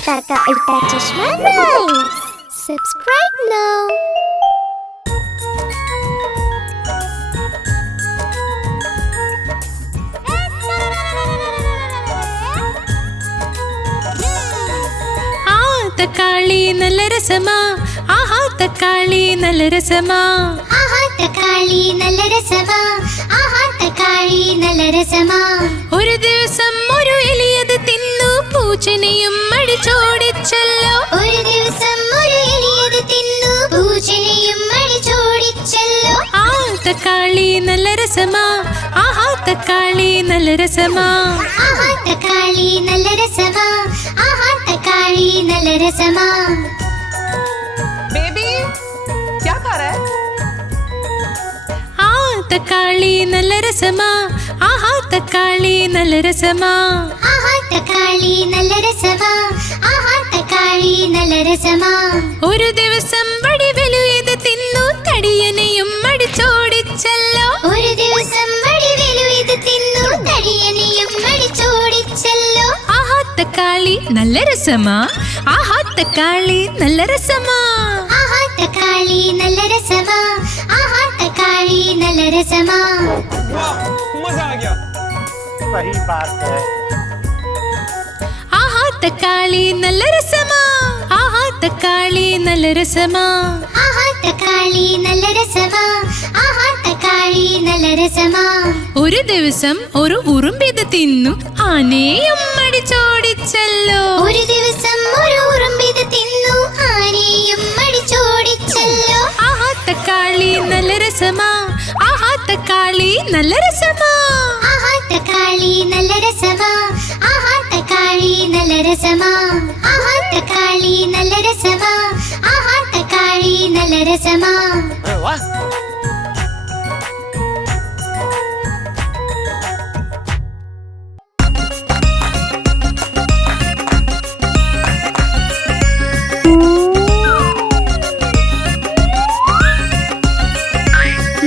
Ultra Chashma Rhymes. Subscribe now. തക്കാളി നല്ല രസമാ ആഹാ തക്കാളി നല്ല രസമാ ആഹാ തക്കാളി നല്ല രസമാ ആഹാ തക്കാളി നല്ല രസമാ ഒരു ദിവസം ഒരു എലിയത് തിന്നു പൂച്ചനെയും അടിച്ചോടിച്ചല്ലോ ഒരു ദിവസം ഒരു എലിയത് തിന്നു പൂച്ചനെയും അടിച്ചോടിച്ചല്ലോ ആ തക്കാളി നല്ല രസമാ ആഹാ തക്കാളി നല്ല രസമാ ആഹാ തക്കാളി നല്ല രസമാ ആഹാ തക്കാളി നല്ല രസമാ बेबी क्या खा रहा है? ആ തക്കാളി നല്ല രസമാ ആഹാ തക്കാളി നല്ല രസമാ ആഹാ തക്കാളി നല്ല രസമാ ആഹാ തക്കാളി നല്ല രസമാ ഒരു ദിവസം വടിവലു ഇത് തിന്നു തടിയനെയും അടിച്ചോടിച്ചല്ലോ ഒരു ദിവസം വടിവേലു ഇത് തിന്നു തടിയനെയും അടിച്ചോടിച്ചല്ലോ ആഹാ തക്കാളി നല്ല രസമാ ആഹാ തക്കാളി നല്ല രസമാ ആഹാ തക്കാളി നല്ല രസമാ ആഹാ തക്കാളി നല്ല രസമാ मजा आ गया। सही बात है। ആഹാ തക്കാളി നല്ല രസമാ ആഹാ തക്കാളി നല്ല രസമാ ആഹാ തക്കാളി നല്ല രസമാ ആഹാ തക്കാളി നല്ല രസമാ ഒരു ദിവസം ഒരു ഉറുമ്പിത് തിന്നു ആനയും അടിച്ചോടിച്ചല്ലോ ഒരു ദിവസം ഒരു ഉറുമ്പിത് തിന്നു ആനയും അടിച്ചോടിച്ചല്ലോ ആഹാ തക്കാളി നല്ല രസമാ ആഹാ തക്കാളി നല്ല രസമാ ആഹാ തക്കാളി നല്ല രസമാ ആഹാ തക്കാളി നല്ല രസമാ ആഹാ തക്കാളി നല്ല രസമാ ആഹാ തക്കാളി നല്ല രസമാ अरे वाह।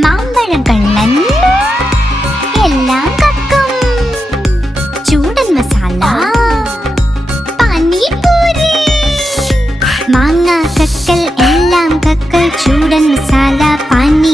മാമ്പഴം കള്ളൻ എല്ലാം കക്കും ചൂടൻ മസാല പാനിപൂരി മാങ്ങ കക്കൽ എല്ലാം കക്കൽ ചൂടൻ മസാല പാനി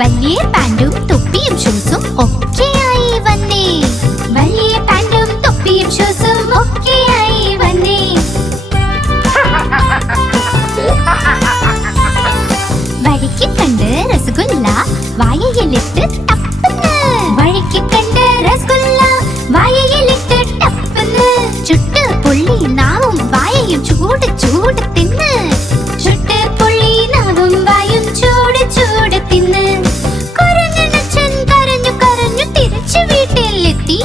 വലിയ പാൻറ്റും തൊപ്പിയും ഷൂസും ഒക്കെയായി വന്നേ. വലിയ പാൻറ്റും തൊപ്പിയും ഷൂസും ഒക്കെയായി വന്നേ. വഴിക്ക് കണ്ട് രസഗുല്ല വായയിലിട്ട് ടപ്പന്ന്. വഴിക്ക് കണ്ട് രസഗുല്ല വായയിലിട്ട് ടപ്പന്ന്. ചുട്ട് പൊള്ളി നാവും വായയും ചൂട് ചൂട് തിന്ന്. ചുട്ട് പൊള്ളി നാവും വായും ചൂട് ചൂട് തിന്ന്. കുരങ്ങനച്ഛൻ കരഞ്ഞു കരഞ്ഞു തിരിച്ചു വീട്ടിലെത്തി.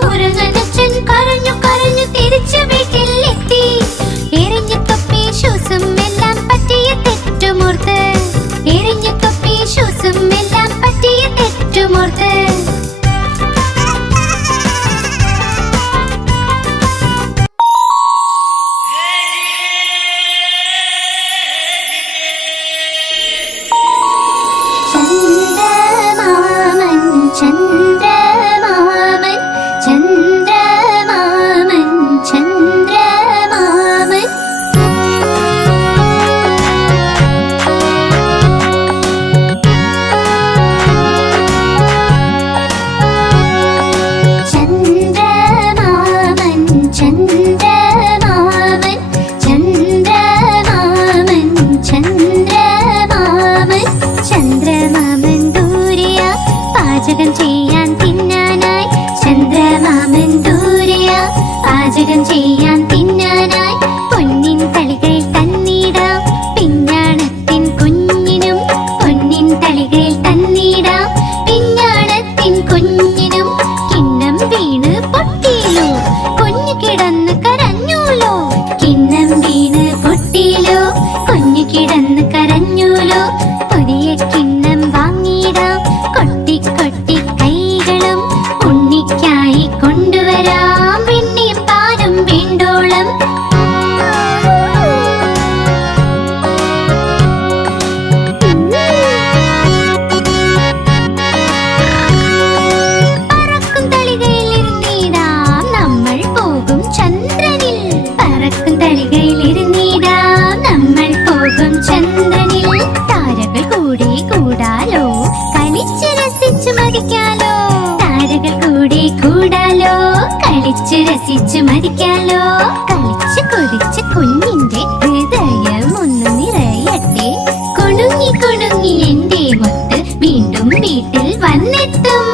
കുരങ്ങനച്ഛൻ കരഞ്ഞു കരഞ്ഞു തിരിച്ചു വീട്ടിലെത്തി. എറിഞ്ഞു തൊപ്പി ഷൂസും എല്ലാം പറ്റിയ തെറ്റുമോർത്ത്. എറിഞ്ഞു തൊപ്പി ഷൂസും എല്ലാം പറ്റിയ തെറ്റുമോർത്ത്. ചന്ദ്രമാമൻ ചന്ദ്രമാമൻ ചന്ദ്രമാമൻ ചന്ദ്രമാമൻ. ചന്ദ്രമാമൻ ചന്ദ്രമാമൻ ചന്ദ്രമാമൻ ചന്ദ്രമാമൻ. ചന്ദ്രമാമൻ ദൂരെയ പാചകം ചെയ്യാൻ തിന്നാനായി. ചന്ദ്രമാമൻ ദൂരെയ പാചകം ചെയ്യാൻ തിന്നാനായി. പൊന്നിൻ തളികയിൽ തന്നിടാം പിഞ്ഞാണത്തിൻ കുഞ്ഞിനും. പൊന്നിൻ തളികയിൽ തന്നിടാം പിഞ്ഞാണത്തിൻ കുഞ്ഞിനും. കിണ്ണം വീണ് പൊട്ടിയിലോ കുഞ്ഞു കിടന്ന് കരഞ്ഞൂലോ. കിണ്ണം വീണ് പൊട്ടിയിലോ കുഞ്ഞു കിടന്ന് കരഞ്ഞൂലോ. പുതിയ കിണ്ണം വാങ്ങിയിടാം കൊട്ടി കൊട്ടി കൈകളും. ഉണ്ണിക്കായി കൊണ്ടുവരാം വെണ്ണയും പാലും വേണ്ടോളം. പറക്കും തളികയിൽ ഇരുന്നിടാം നമ്മൾ പോകും ചന്ദ്രനിൽ. പറക്കും തളികയിൽ ഇരുന്നിടാം നമ്മൾ പോകും ചന്ദ്രനിൽ. താരകൾ കൂടി കൂടാലോ കളിച്ച് രസിച്ചു മതിക്കാലോ. താരകൾ കൂടി കൂടാലോ കളിച്ച് രസിച്ചു മതിക്കാലോ. കളിച്ച് കൊതിച്ച് കുഞ്ഞിന്റെ ഹൃദയം ഒന്ന് നിറയട്ടെ. കുണുങ്ങി കുണുങ്ങി എന്റെ മുത്ത് വീണ്ടും വീട്ടിൽ വന്നെത്തും.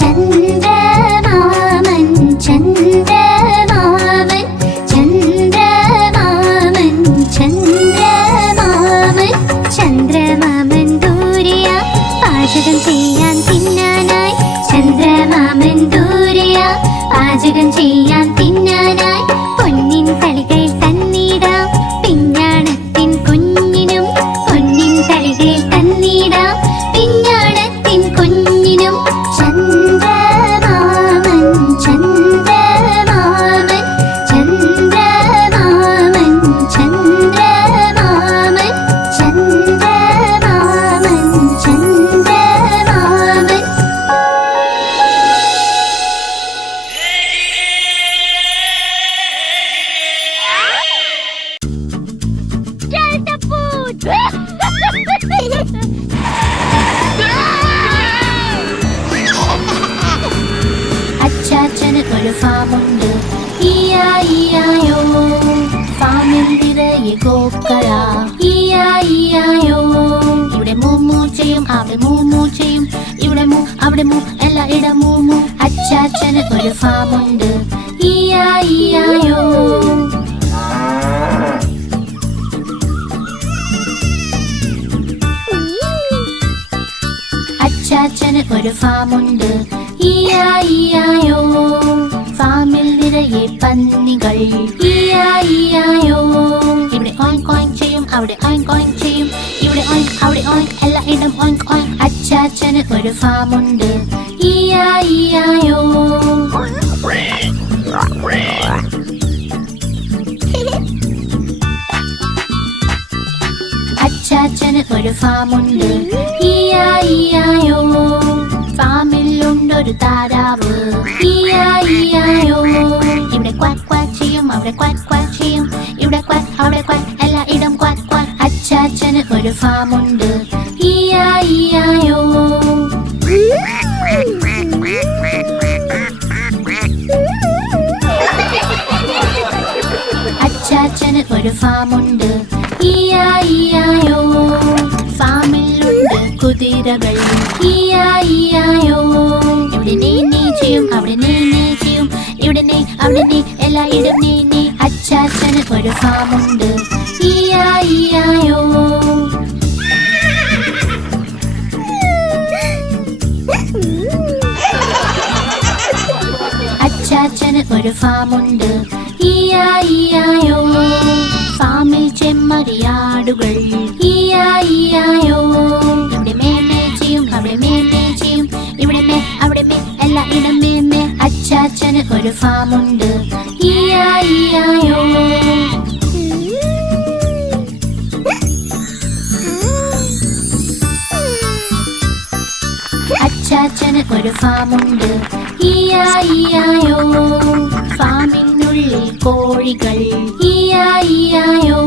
ചന്ദ്രമാമൻ ചന്ദ്രമാമൻ ചന്ദ്രമാമൻ ചന്ദ്രമാമൻ. ചന്ദ്രമാമൻ ദൂരെയ പാചകം ചെയ്യാൻ തിന്നാനായി. ചന്ദ്രമാമൻ ദൂരെയ പാചകം ചെയ്യാൻ തിന്നാനായി. പൊന്നിൻ തളികയിൽ തന്നിടാം പിഞ്ഞാണത്തിൻ കുഞ്ഞിനും. പൊന്നിൻ തളികയിൽ തന്നിടാം പിഞ്ഞാണത്തിൻ കുഞ്ഞിനും. ചന്ദ്രമാമൻ ചന്ദ്രമാമൻ ചന്ദ്രമാമൻ ചന്ദ്രമാമൻ ചന്ദ്രമാമൻ ചന്ദ്രമാമൻ. അച്ചാച്ചന് ഒരു ഫാമുണ്ട്. ഇയായിയായോ ഫാമിൽ നിറയെ കോക്കള. ഇയായിയായോ ഇവിടെ മൂമൂ ചെയ്യും അവിടെ മൂമൂ ചെയ്യും. ഇവിടെ മൂ അവിടെ മൂ എല്ലായിടം മൂമൂ. അച്ചാച്ചന് ഒരു ഫാമുണ്ട്. ഇയായിയായോ. അച്ചാച്ചന് ഒരു ഫാമുണ്ട്. ഇയായിയായോ ഫാമിൽ നിറയെ പന്നികൾ. ഇയായിയായോ ഇവിടെ ഓയിങ്ക് ഓയിങ്ക് ചെയ്യും അവിടെ ഓയിങ്ക് ഓയിങ്ക് ചെയ്യും. ഇവിടെ ഓയിങ്ക് അവിടെ ഓയിങ്ക് എല്ലായിടം ഓയിങ്ക് ഓയിങ്ക്. അച്ചാച്ചന് ഒരു ഫാമുണ്ട്. ഇയായിയായോ. അച്ചാച്ചന് ഒരു ഫാമുണ്ട്. ഇയായിയായോ ഫാമിലുണ്ടൊരു താരാവ്. ഇയായിയായോ ഇവിടെ ക്വാക്ക് ക്വാക്ക് ചെയ്യും അവിടെ ക്വാക്ക് ക്വാക്ക് ചെയ്യും. ഇവിടെ ക്വാക്ക് അവിടെ ക്വാക്ക് എല്ലായിടം ക്വാക്ക് ക്വാക്ക്. അച്ചാച്ചന് ഒരു ഒരു ഫാമുണ്ട്. ഇയായിയായോ. അച്ചാച്ചന് ഒരു ഫാമുണ്ട്. ഇയായിയായോ. ഫാമിലുണ്ട് കുതിരകൾ. ഇയായിയായോ. ഇവിടെ നീ ചെയ്യും, അവിടെ നീ ചെയ്യും, ഇവിടെ നീ അവിടെ നീ എല്ലായിടും നീ. അച്ചാച്ചന് ഒരു ഫാമുണ്ട്. ഇയായിയായോ. അച്ചാച്ചന് ഒരു ഫാമുണ്ട്. ഇയായിയായോ. ഫാമിൽ ചെമ്മരിയാടുകൾ. ഇയായിയായോ. ഇവിടെ മേമേ ചെയ്യും, അവിടെ മേമേ ചെയ്യും, ഇവിടെ മേ അവിടെ മേ എല്ലായിടം മേമേ. അച്ചാച്ചന് ഒരു ഫാമുണ്ട്. ഇയായിയായോ. അച്ചാച്ചന് ഒരു ഫാമുണ്ട്. ഇയായിയായോ. ഫാമിനുള്ളിൽ കോഴികൾ. ഇയായിയായോ.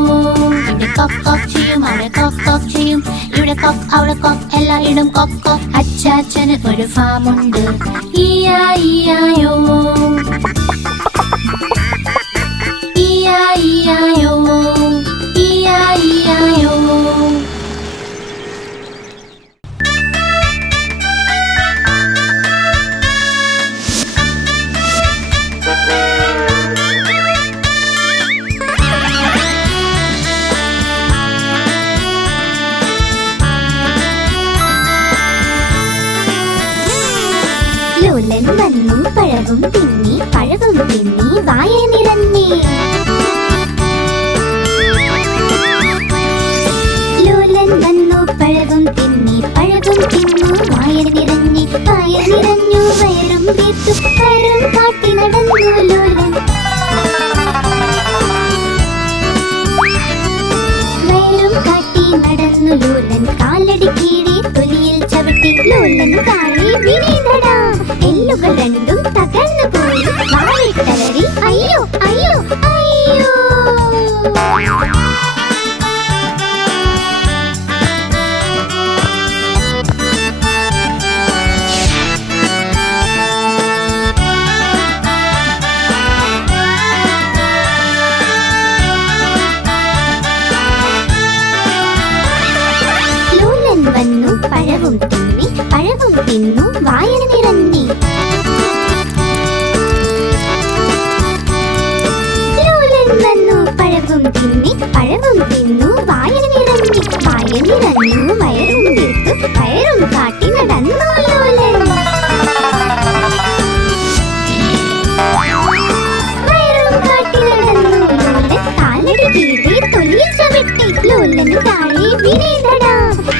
ഇവിടെ കൊക്ക് ചെയ്യും, അവിടെ കൊക്ക് ചെയ്യും, ഇവിടെ കൊക്ക് അവിടെ കൊക്ക് എല്ലായിടും കൊക്ക്. അച്ചാച്ചന് ഒരു ഫാമുണ്ട്. ഇയായിയായോ. ഇയായിയായോ. ഇയായിയായോ. ലോലൻ വന്നു പഴവും തിന്നി, പഴവും തിന്നി വായ നിറഞ്ഞി. ലോലൻ വന്നു പഴവും തിന്നി, പഴവും തിന്നു വായ നിറഞ്ഞി. വായ നിറഞ്ഞു വയറും വീർത്തു, വയറും കാട്ടി നടന്നു ലോലൻ. വയറും കാട്ടി നടന്നു ലോലൻ. കാലടി കീഴെ തൊലിയിൽ ചവിട്ടി ലോലൻ താഴെ വീണടാ. എല്ലുകൾ രണ്ടും തകർന്നു പോയി. വായിട്ടലറി അയ്യോ അയ്യോ അയ്യോ. ലോലൻ വന്നു പഴവും തിന്നി, പഴവും തിന്നു വായന നിറഞ്ഞി. ലോലൻ വന്നു പഴവും തിന്നി, പഴവും തിന്നു വായന നിറഞ്ഞി. വായ നിറഞ്ഞു വയറും വീർത്തു, വയറും കാട്ടി നടന്നു ലോലൻ. വയറും കാട്ടി നടന്നു ലോലൻ. കാലടി കീഴെ തൊലിയിൽ ചവിട്ടി ലോലൻ താഴെ വീണടാ.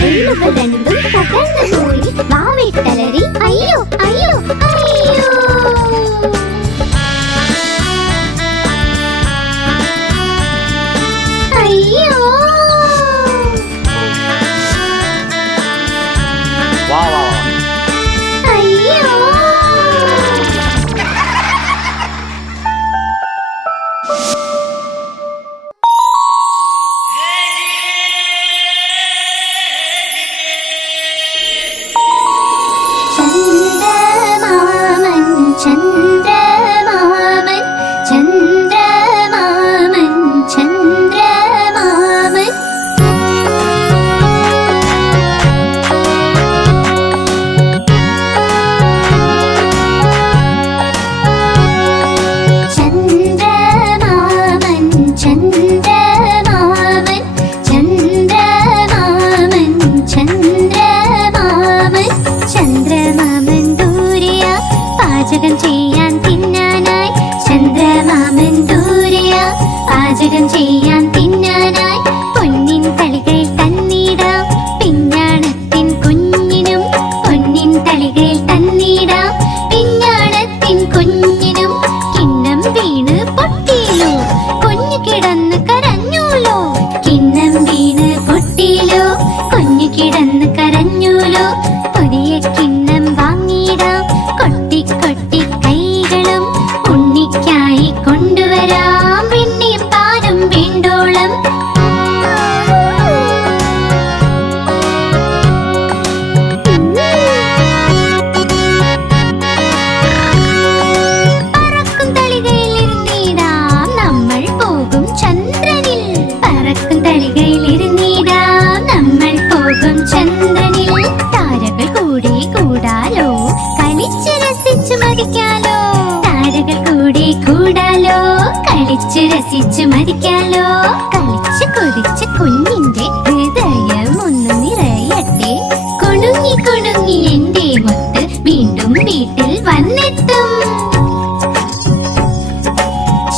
എല്ലുകൾ രണ്ടും തകർന്നു പോയി. വാവിട്ടലറി അയ്യോ അയ്യോ അയ്യോ. അയ്യോ. വാ വാ വാ. അയ്യോ. ചന്ദ്രമാമൻ ചന്ദ്രമാമൻ ചന്ദ്രമാമൻ ചന്ദ്രമാമൻ ചന്ദ്രമാമൻ ചന്ദ്രമാമൻ ചന്ദ്രമാമൻ ചന്ദ്രമാമൻ ദൂരിയ പാചകം ചെയ്യാൻ തിന്നാനായി. ചന്ദ്രമാമൻ ദൂരിയ പാചകം ചെയ്യാൻ തിന്നാനായി. പൊന്നിൻ തളികളിൽ തന്നിടാം പിഞ്ഞാണത്തിൻ കുഞ്ഞിനും. പൊന്നിൻ തളികളിൽ തന്നിടാം പിഞ്ഞാണത്തിൻ കുഞ്ഞിനും. കിണ്ണം വീണ് പൊട്ടിയിലോ, കുഞ്ഞു കിടന്ന് കരഞ്ഞൂലോ. കിണ്ണം വീണ് പൊട്ടിയിലോ, കുഞ്ഞു കിടന്ന് കരഞ്ഞൂലോ. പുതിയ കിണ്ണം വാങ്ങിയിടാം, കൊട്ടി കൊട്ടി കൈകളും ഉണ്ണിക്കായി കൊണ്ടുവരാം. വെണ്ണയും പാലും വേണ്ടോളം. രസിച്ച് രസിച്ച് മരിക്കാലോ. കളിച്ച് കൊതിച്ച് കുഞ്ഞിന്റെ ഹൃദയം ഒന്ന് നിറയട്ടെ. കുണുങ്ങി കുണുങ്ങി എന്റെ മുത്ത് വീണ്ടും വീട്ടിൽ വന്നെത്തും.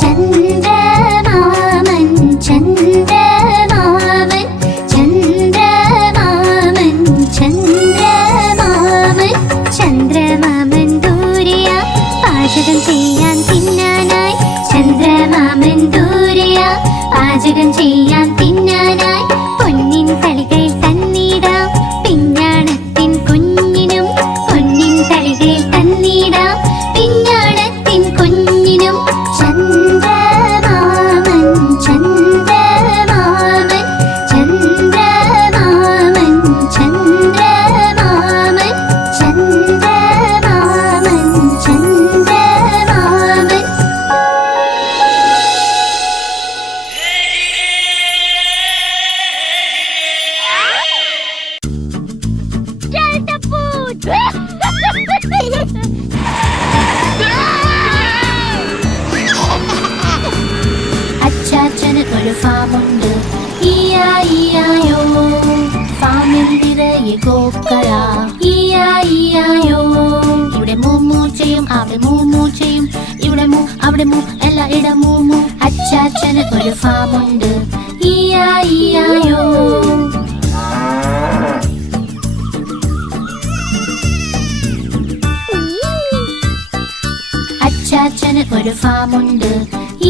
ചന്ദ്രമാമൻ ചന്ദ്രമാമൻ ചന്ദ്രമാമൻ ചന്ദ്രമാമൻ ചന്ദ്രമാമൻ ദൂരെയാ പാചകം ചെയ്യാൻ തിന്നാനായി. ചന്ദ്രമാമൻ ദൂരെയാ പാചകം ചെയ്യാൻ തിന്നാനായി. പൊന്നിൻ തളികയിൽ തന്നിടാം പിഞ്ഞാണത്തിൻ കുഞ്ഞിനും. പൊന്നിൻ തളികയിൽ തന്നിടാം പിഞ്ഞാണത്തിൻ കുഞ്ഞിനും. ചന്ദ്രമാമൻ ചന്ദ്രമാമൻ ചന്ദ്രമാമൻ ചന്ദ്രമാമൻ ചന്ദ്രമാമൻ ചന്ദ്രമാമൻ. അച്ചാച്ചന് ഒരു ഫാമുണ്ട്. ഇയായിയായോ ഫാമിൽ നിറയെ കോക്കള. ഇയായിയായോ ഇവിടെ മൂമൂ ചെയ്യും അവിടെ മൂമൂ ചെയ്യും. ഇവിടെ മൂ അവിടെ മൂ എല്ലായിടം മൂമൂ. അച്ചാച്ചന് ഒരു ഫാമുണ്ട്. ഇയായിയായോ അച്ചാച്ചന് ഒരു ഫാമുണ്ട്.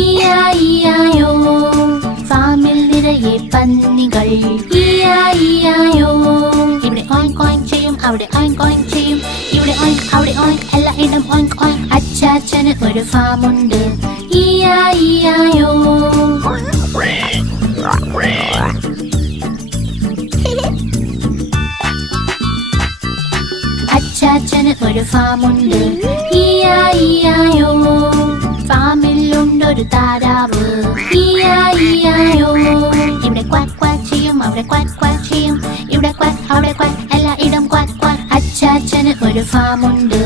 ഇയായിയായോ ഫാമിൽ നിറയെ പന്നികൾ. ഇയായിയായോ ഇവിടെ ഓയിങ്ക് ഓയിങ്ക് ചെയ്യും അവിടെ ഓയിങ്ക് ഓയിങ്ക് ചെയ്യും. ഇവിടെ ഓയിങ്ക് അവിടെ ഓയിങ്ക് എല്ലായിടം ഓയിങ്ക് ഓയിങ്ക്. അച്ചാച്ചന് ഒരു ഫാമുണ്ട്. ഇയായിയായോ അച്ചാച്ചന് ഒരു ഫാമുണ്ട്. ഇയായിയായോ ഫാമിലുണ്ടൊരു താരാവ്. ഇയായിയായോ ഇവിടെ ക്വാക്ക് ക്വാക്ക് ചെയ്യും അവിടെ ക്വാക്ക് ക്വാക്ക് ചെയ്യും. ഇവിടെ ക്വാക്ക് അവിടെ ക്വാക്ക് എല്ലായിടം ക്വാക്ക് ക്വാക്ക്. അച്ചാച്ചന് ഒരു ഫാമുണ്ട്.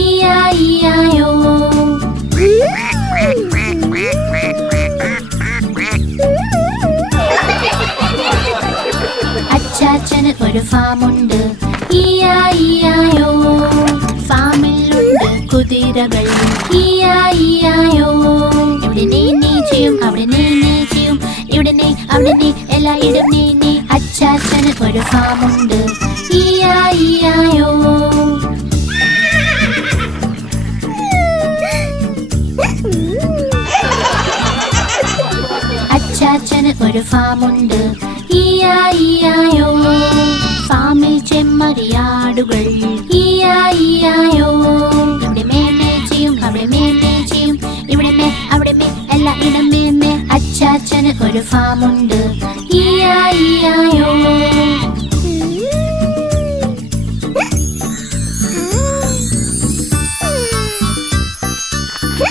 ഇയായിയായോ അച്ചാച്ചന് ഒരു ഫാമുണ്ട്. ഇയായിയായോ ഫാമിലുണ്ട് കുതിരകൾ. ഇയായിയായോ ഇവിടെ നീ ചെയ്യും അവിടെ നീ ചെയ്യും. ഇവിടെ നീ അവിടെ നീ എല്ലായിടം നീ. അച്ചാച്ചന് ഒരു ഫാമുണ്ട്. ഇയായിയായോ അച്ചാച്ചന് ഒരു ഫാമുണ്ട്. ഇയായിയായോ ഫാമിൽ ചെമ്മരിയാടുകൾ. ഇയായിയായോ ഇവിടെ മേമേ ചെയ്യും അവിടെ മേമേ ചെയ്യും. ഇവിടെ മേ അവിടെ മേ എല്ലായിടം മേമേ. അച്ചാച്ചന് ഒരു ഫാമുണ്ട്. ഇയായിയായോ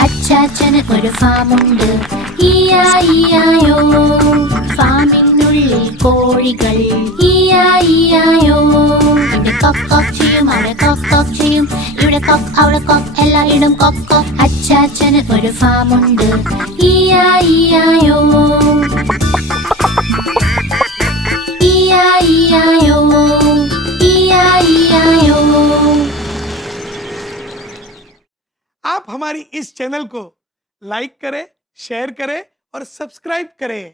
അച്ചാച്ചന് ഒരു ഫാമുണ്ട്. ഇയായിയായോ ഫാമിനുള്ളിൽ കോഴികൾ. ഇയായിയായോ ഇവിടെ കൊക്ക് കൊക്ക് ചെയ്യും അവിടെ കൊക്ക് കൊക്ക് ചെയ്യും. ഇവിടെ കൊക്ക് അവിടെ കൊക്ക് എല്ലായിടം കൊക്ക് കൊക്ക്. അച്ചാച്ചന് ഒരു ഫാമുണ്ട്. ഇയായിയായോ ഇയായിയായോ ഇയായിയായോ. आप हमारी इस चैनल को लाइक करें, शेयर करें और सब्सक्राइब करें।